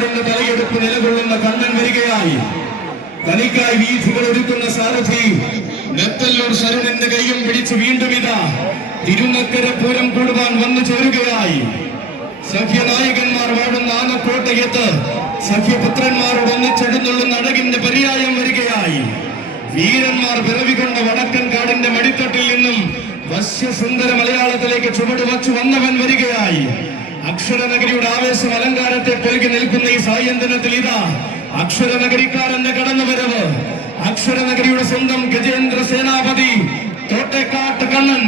തലയെടുപ്പ് നിലകൊള്ളുന്ന കണ്ണൻ വരികയായി. തനിക്കായി വീഥികൾ ഒരുക്കുന്ന സാരഥി നെത്തല്ലൂർ ശരണന്റെ കൈയും പിടിച്ച് വീണ്ടും ഇതാ തിരുനക്കര പൂരം കൂടുവാൻ വന്നു ചേരുകയായി. സഖ്യനായകന്മാർ വാഴുന്ന ആനക്കോട്ടയത്ത് സഖ്യപുത്രന്മാരോട് ഒന്നിച്ചെഴുന്നള്ളുന്ന അഴകിന്റെ പര്യായം വരികയായി. വീരന്മാർ പിറവികൊണ്ട വടക്കൻ കാടിന്റെ മടിത്തട്ടിൽ നിന്നും വശ്യസുന്ദര മലയാളത്തിലേക്ക് ചുവട് വച്ചു വന്നവൻ വരികയായി. അക്ഷരനഗരിയുടെ ആവേശം അലങ്കാരത്തെ പെരുകി നിൽക്കുന്ന ഈ സായന്തനത്തിൽ ഇതാ അക്ഷരനഗരിക്കാരന്റെ കടന്നുവരവ്. അക്ഷരനഗരിയുടെ സ്വന്തം ഗജേന്ദ്ര സേനാപതി തോട്ടേക്കാട്ട് കണ്ണൻ.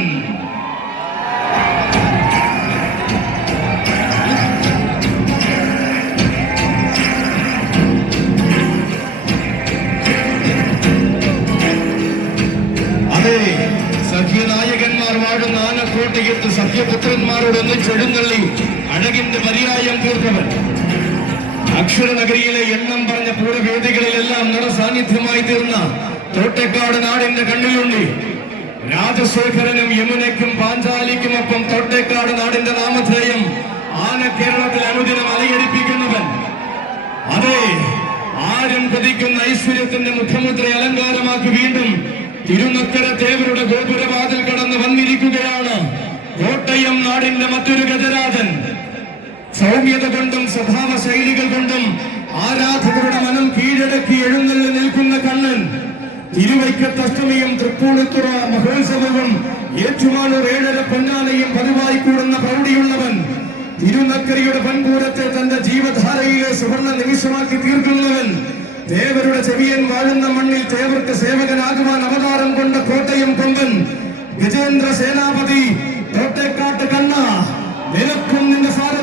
അതെ, സഖ്യനായകന്മാർ വാഴുന്ന ആനക്കോട്ടയത്ത് സഖ്യപുത്രന്മാരോട് ഒന്നിച്ചെഴുന്നള്ളി അഴകിന്റെ പര്യായം തീർത്തവൻ. അക്ഷരനഗരിയിലെ എണ്ണം പറഞ്ഞ പൂരവേദികളിലെല്ലാം നിറസാന്നിധ്യമായി തീർന്ന തോട്ടേക്കാട് നാടിന്റെ കണ്ണിലുണ്ടി. രാജശേഖരനും യമുനയ്ക്കും പാഞ്ചാലിക്കുമൊപ്പം തോട്ടേക്കാട് നാടിന്റെ നാമധേയം ആനക്കേരളത്തിൽ അനുദിനം അലയടിപ്പിക്കുന്നവൻ. അതെ, ആരും കൊതിക്കുന്ന ഐശ്വര്യത്തിന്റെ മുഖമുദ്ര അലങ്കാരമാക്കി വീണ്ടും തിരുനക്കര തേവരുടെ ഗോപുരവാതിൽ കടന്ന് വന്നിരിക്കുകയാണ് കോട്ടയം നാടിന്റെ മറ്റൊരു ഗജരാജൻ. സൗമ്യത കൊണ്ടും സ്വഭാവ ശൈലികൾ കൊണ്ടും ആരാധകരുടെ മനം കീഴടക്കി എഴുന്നള്ളി നിൽക്കുന്ന കണ്ണൻ. തിരുവൈക്കത്തഷ്ടമിയും തൃപ്പൂണിത്തുറ മഹോത്സവവും ഏറ്റുമാനൂർ ഏഴര പൊന്നാനയും പതിവായി കൂടുന്ന പ്രൗഢിയുള്ളവൻ. തിരുനക്കരയുടെ പൻപൂരത്തെ തന്റെ ജീവധാരയിലെ സുവർണ നിമിഷമാക്കി തീർക്കുന്നവൻ. തേവരുടെ ചെവിയൻ വാഴുന്ന മണ്ണിൽ തേവർക്ക് സേവകനാകുവാൻ അവതാരം കൊണ്ട കോട്ടയം കൊമ്പൻ ഗജേന്ദ്ര സേനാപതി തോട്ടേക്കാട്ട് കണ്ണ. നിനക്കും നിന്റെ സാര